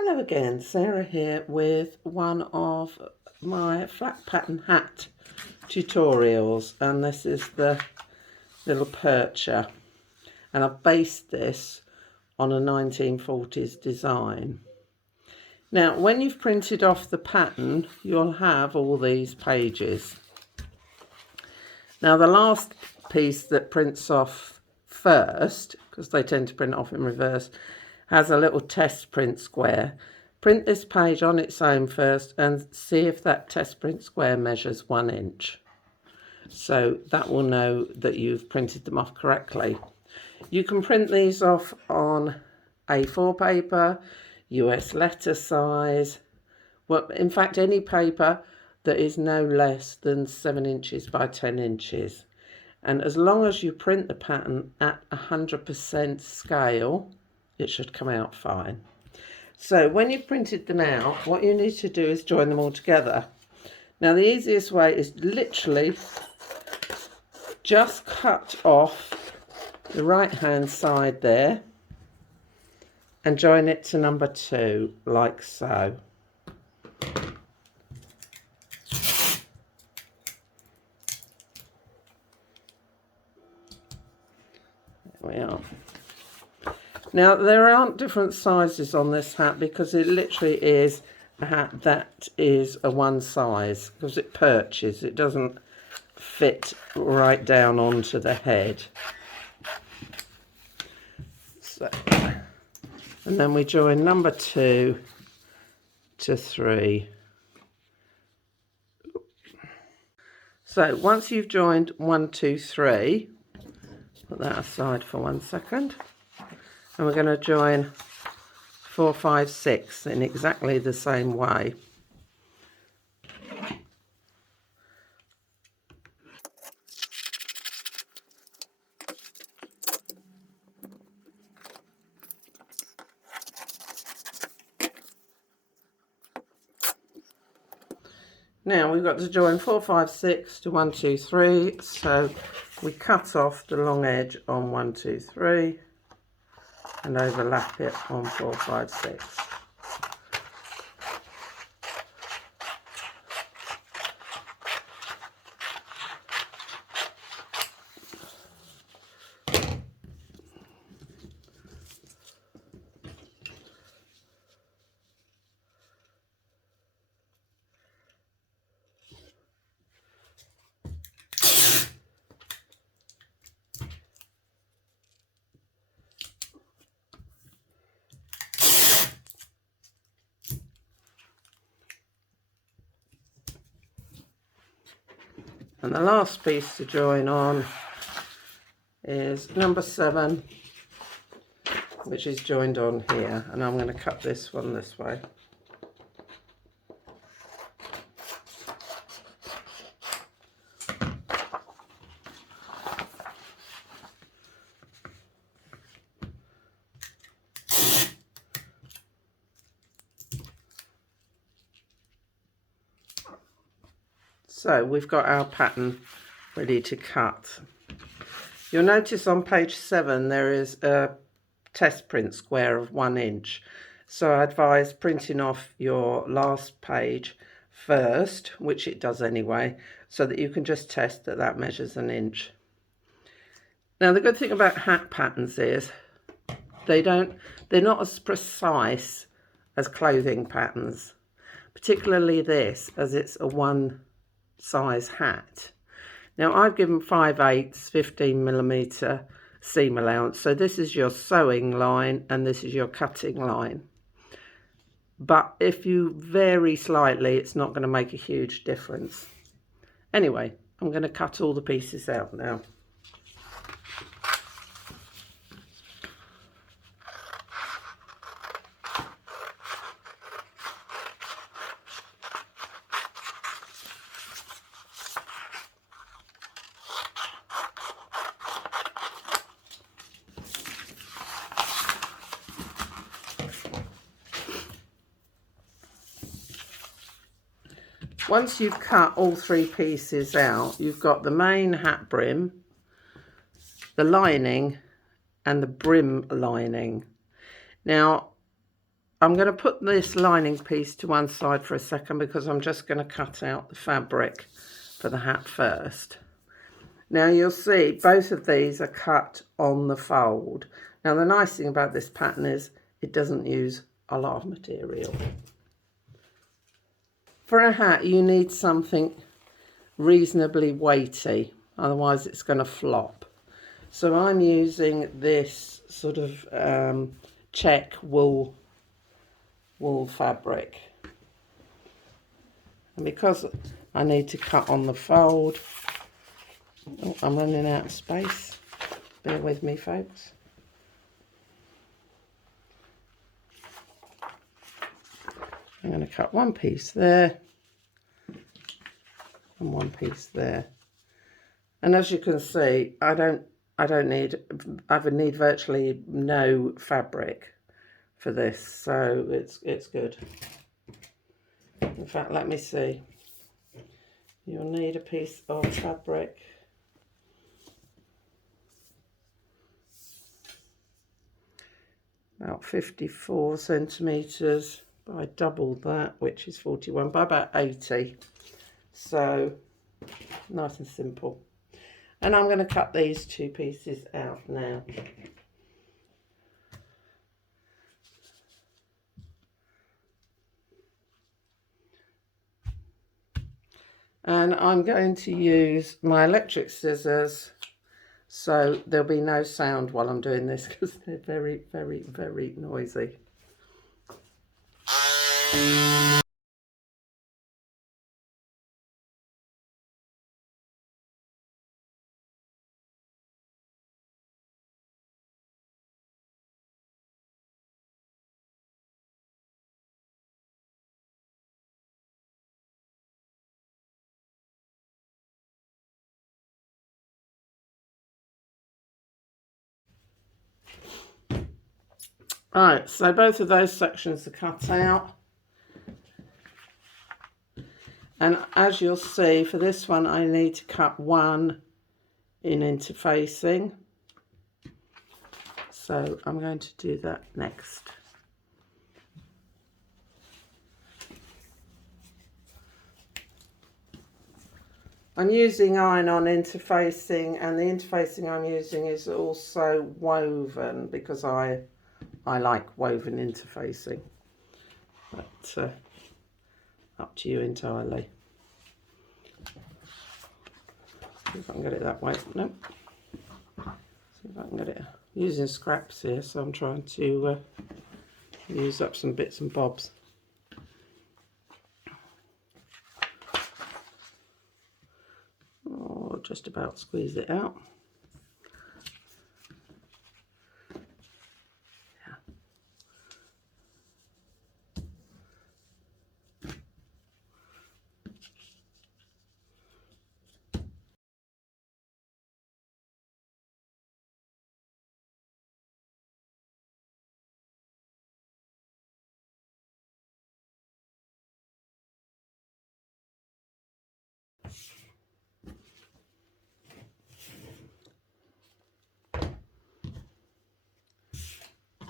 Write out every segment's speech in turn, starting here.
Hello again, Sarah here with one of my flat pattern hat tutorials, and this is the little percher, and I've based this on a 1940s design. Now when you've printed off the pattern you'll have all these pages. Now the last piece that prints off first, because they tend to print off in reverse, has a little test print square. Print this page on its own first and see if that test print square measures 1 inch. So that will know that you've printed them off correctly. You can print these off on A4 paper, US letter size, well, in fact any paper that is no less than 7 inches by 10 inches. And as long as you print the pattern at 100% scale, it should come out fine. So when you've printed them out, what you need to do is join them all together. Now the easiest way is literally just cut off the right hand side there and join it to number 2 like so. There we are. Now there aren't different sizes on this hat because it literally is a hat that is a one size, because it perches, it doesn't fit right down onto the head. So, and then we join number 2 to 3. So once you've joined 1, 2, 3, put that aside for 1 second. And we're going to join 4, 5, 6 in exactly the same way. Now we've got to join 4, 5, 6 to 1, 2, 3. So we cut off the long edge on 1, 2, 3. And overlap it on 4, 5, 6. And the last piece to join on is number 7, which is joined on here. And I'm going to cut this one this way. So we've got our pattern ready to cut. You'll notice on page 7 there is a test print square of 1 inch. So I advise printing off your last page first, which it does anyway, so that you can just test that that measures 1 inch. Now the good thing about hat patterns is they're not as precise as clothing patterns, particularly this, as it's a one size hat. Now I've given 5/8 15mm seam allowance, so this is your sewing line and this is your cutting line, but if you vary slightly it's not going to make a huge difference. Anyway, I'm going to cut all the pieces out now. Once you've cut all 3 pieces out, you've got the main hat brim, the lining and the brim lining. Now I'm going to put this lining piece to one side for a second because I'm just going to cut out the fabric for the hat first. Now you'll see both of these are cut on the fold. Now the nice thing about this pattern is it doesn't use a lot of material. For a hat you need something reasonably weighty, otherwise it's going to flop. So I'm using this sort of check wool fabric. And because I need to cut on the fold, oh, I'm running out of space. Bear with me, folks. I'm going to cut one piece there and one piece there. And as you can see, I need virtually no fabric for this, so it's good. In fact, let me see. You'll need a piece of fabric. About 54 centimetres by double that, which is 41, by about 80. So nice and simple. And I'm going to cut these two pieces out now. And I'm going to use my electric scissors, so there'll be no sound while I'm doing this because they're very, very, very noisy. Right, so both of those sections are cut out. And as you'll see, for this one, I need to cut one in interfacing. So I'm going to do that next. I'm using iron-on interfacing, and the interfacing I'm using is also woven because I like woven interfacing, but up to you entirely. See if I can get it that way. Nope. See if I can get it. I'm using scraps here, so I'm trying to use up some bits and bobs. Oh, just about squeeze it out.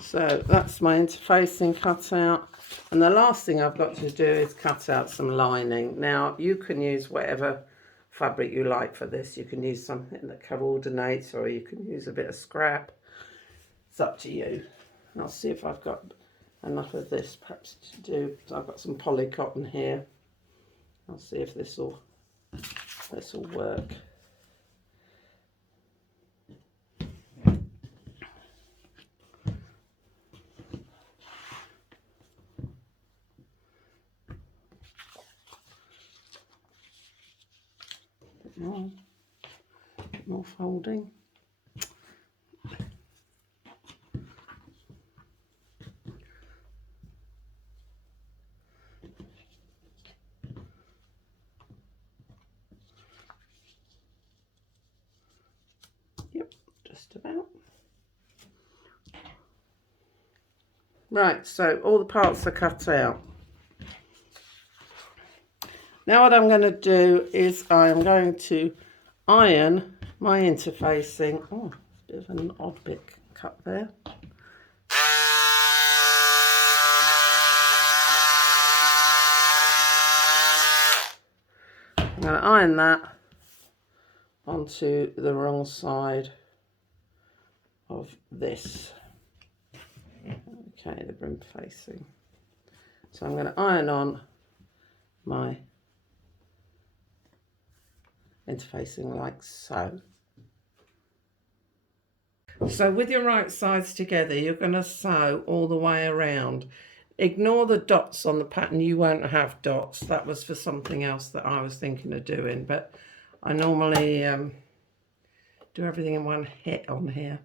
So that's my interfacing cut out, and the last thing I've got to do is cut out some lining. Now you can use whatever fabric you like for this. You can use something that coordinates, or you can use a bit of scrap. It's up to you. I'll see if I've got enough of this perhaps to do. I've got some poly cotton here. I'll see if this will work. More folding. Yep, just about. Right, so all the parts are cut out. Now what I'm going to do is I am going to iron my interfacing. Oh, it's a bit of an odd bit cut there. going to iron that onto the wrong side of this. Okay, the brim facing. So I'm going to iron on my interfacing like so. So with your right sides together, you're going to sew all the way around. Ignore the dots on the pattern. You won't have dots. That was for something else that I was thinking of doing, but I normally do everything in one hit on here.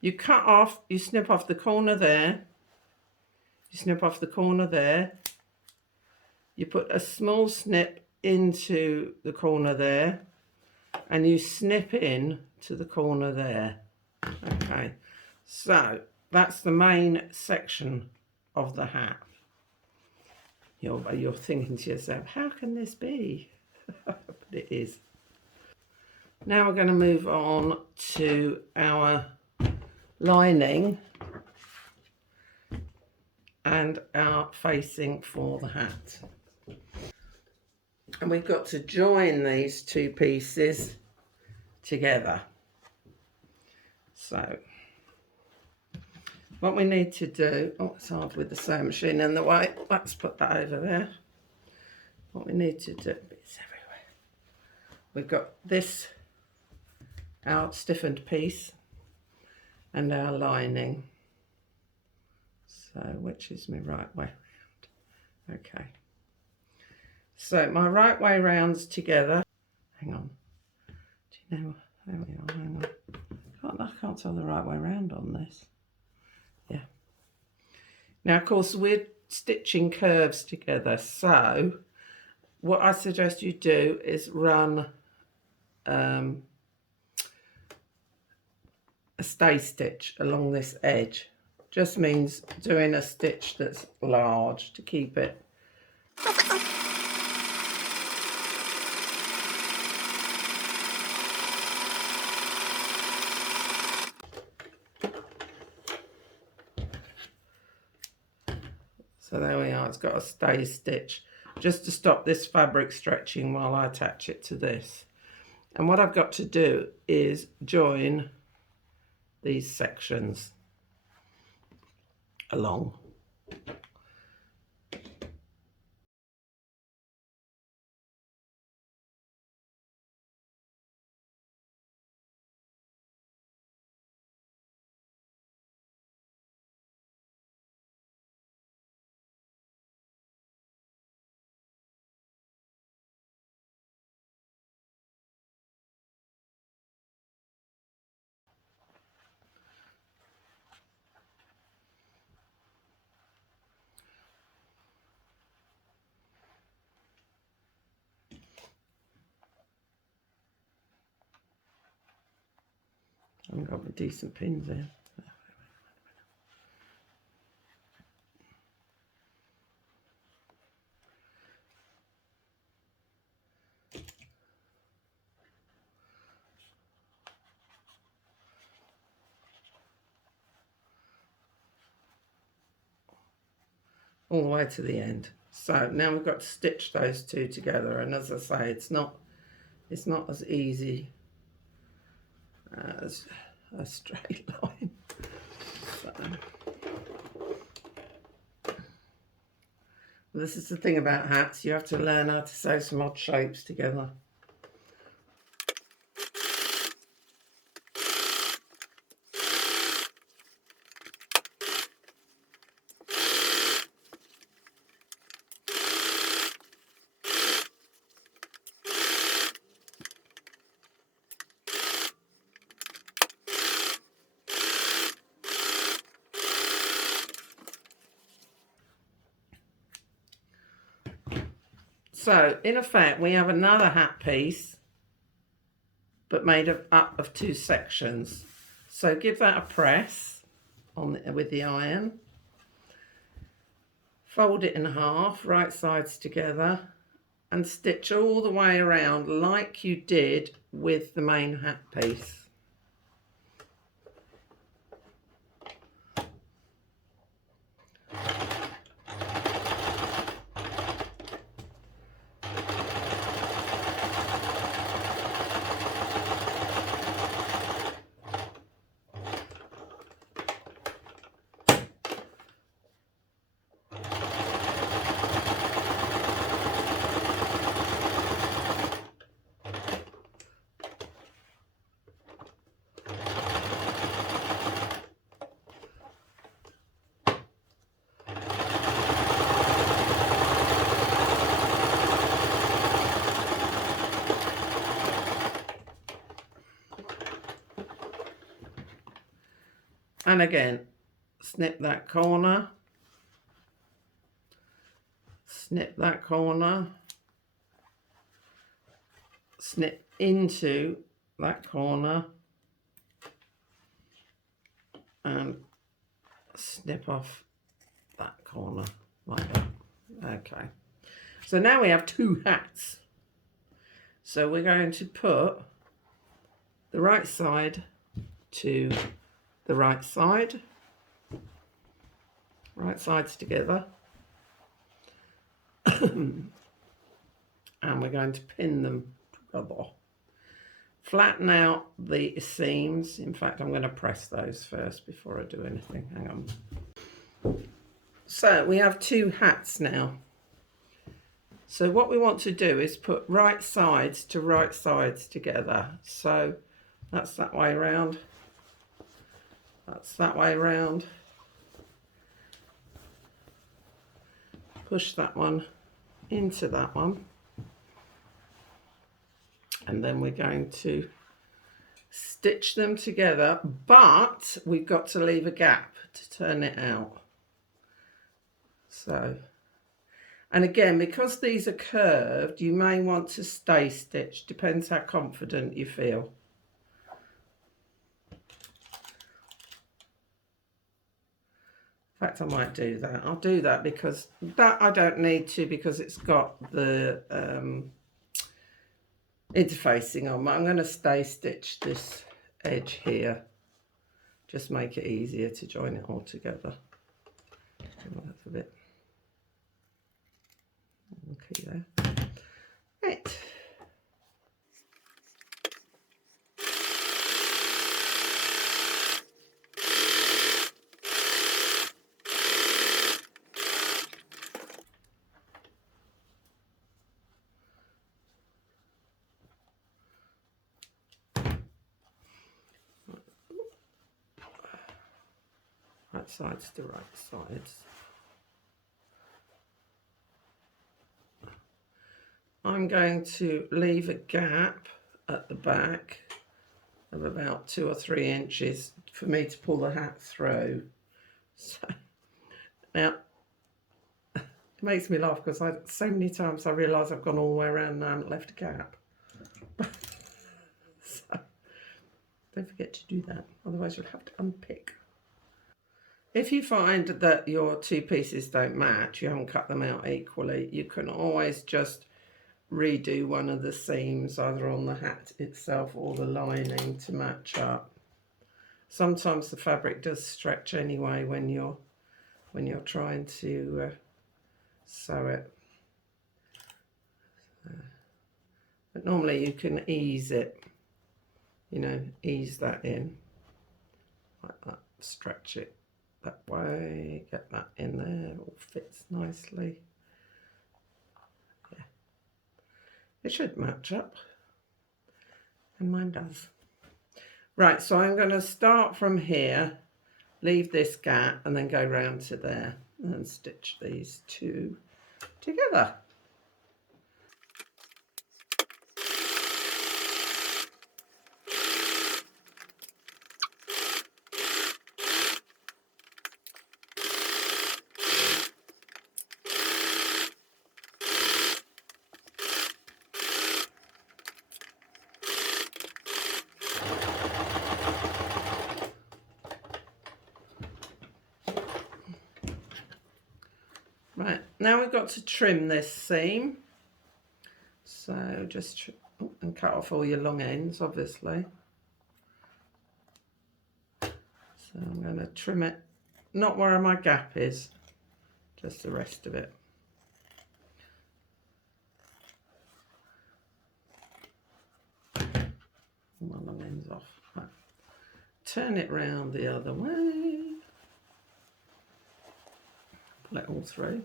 You cut off, you snip off the corner there, you snip off the corner there, you put a small snip into the corner there, and you snip in to the corner there. Okay, so that's the main section of the hat. You're thinking to yourself, how can this be? But it is. Now we're going to move on to our lining and our facing for the hat. And we've got to join these two pieces together. So what we need to do, oh, it's hard with the sewing machine in the way, let's put that over there. What we need to do, it's everywhere. We've got this, our stiffened piece, and our lining. So which is my right way round? Okay. So my right way round's together. Hang on. Do you know? There we are. Hang on. I can't tell the right way round on this. Yeah. Now, of course, we're stitching curves together. So what I suggest you do is run a stay stitch along this edge. Just means doing a stitch that's large to keep it. So there we are, it's got a stay stitch just to stop this fabric stretching while I attach it to this. And what I've got to do is join these sections along. I've got the decent pins in. All the way to the end. So now we've got to stitch those two together, and as I say, it's not as easy as a straight line. So, this is the thing about hats, you have to learn how to sew some odd shapes together. So in effect, we have another hat piece, but made up of two sections. So give that a press with the iron. Fold it in half, right sides together, and stitch all the way around like you did with the main hat piece. And again, snip that corner, snip that corner, snip into that corner, and snip off that corner like that. Okay, so now we have two hats. So we're going to put the right side to the right side, right sides together, and we're going to pin them together. Flatten out the seams. In fact, I'm going to press those first before I do anything. Hang on. So we have two hats now. So what we want to do is put right sides to right sides together. So that's that way around. That's that way around. Push that one into that one. And then we're going to stitch them together, but we've got to leave a gap to turn it out. So, and again, because these are curved, you may want to stay stitched, depends how confident you feel. In fact, I might do that. I'll do that because that I don't need to, because it's got the interfacing on. I'm going to stay stitch this edge here, just make it easier to join it all together. That's a bit okay there. Right. Right sides to right sides. I'm going to leave a gap at the back of about 2 or 3 inches for me to pull the hat through. So now it makes me laugh because so many times I realise I've gone all the way around and I haven't left a gap. So don't forget to do that, otherwise you'll have to unpick. If you find that your two pieces don't match, you haven't cut them out equally, you can always just redo one of the seams either on the hat itself or the lining to match up. Sometimes the fabric does stretch anyway when you're trying to sew it, but normally you can ease it, you know, ease that in like that, stretch it that way, get that in there, it all fits nicely. Yeah, it should match up, and mine does. Right, so I'm going to start from here, leave this gap, and then go round to there and stitch these two together. now we've got to trim this seam. So just and cut off all your long ends, obviously. So I'm going to trim it, not where my gap is, just the rest of it. My long ends off. Right. Turn it round the other way. Pull it all through.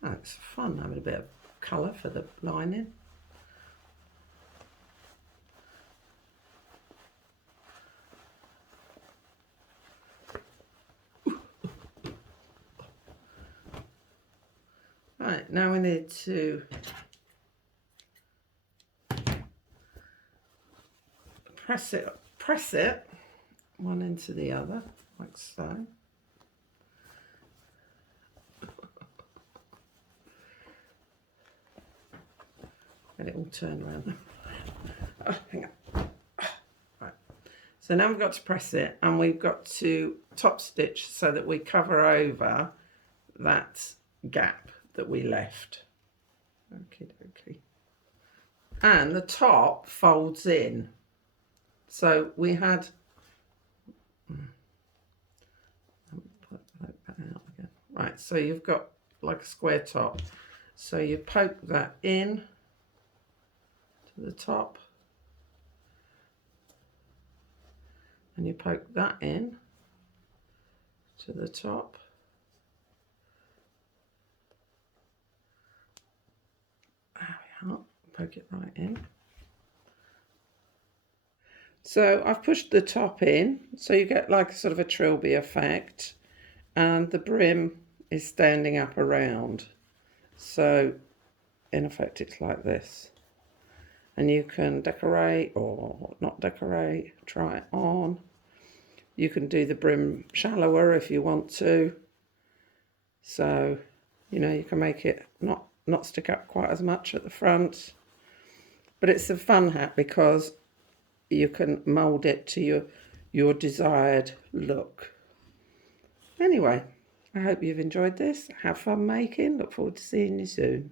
Oh, it's fun having a bit of colour for the lining. Right, now we need to press it one into the other, like so. Get it all turned around. Oh, hang on. Right. So now we've got to press it, and we've got to top stitch so that we cover over that gap that we left. Okie dokie. And the top folds in. So we had, put that out again. Right, so you've got like a square top. So you poke that in to the top, and you poke that in to the top. There we are, poke it right in. So I've pushed the top in, so you get like sort of a Trilby effect, and the brim is standing up around. So in effect it's like this. And you can decorate or not decorate, try it on. You can do the brim shallower if you want to. So, you know, you can make it not stick up quite as much at the front. But it's a fun hat because you can mould it to your desired look. Anyway, I hope you've enjoyed this. Have fun making. Look forward to seeing you soon.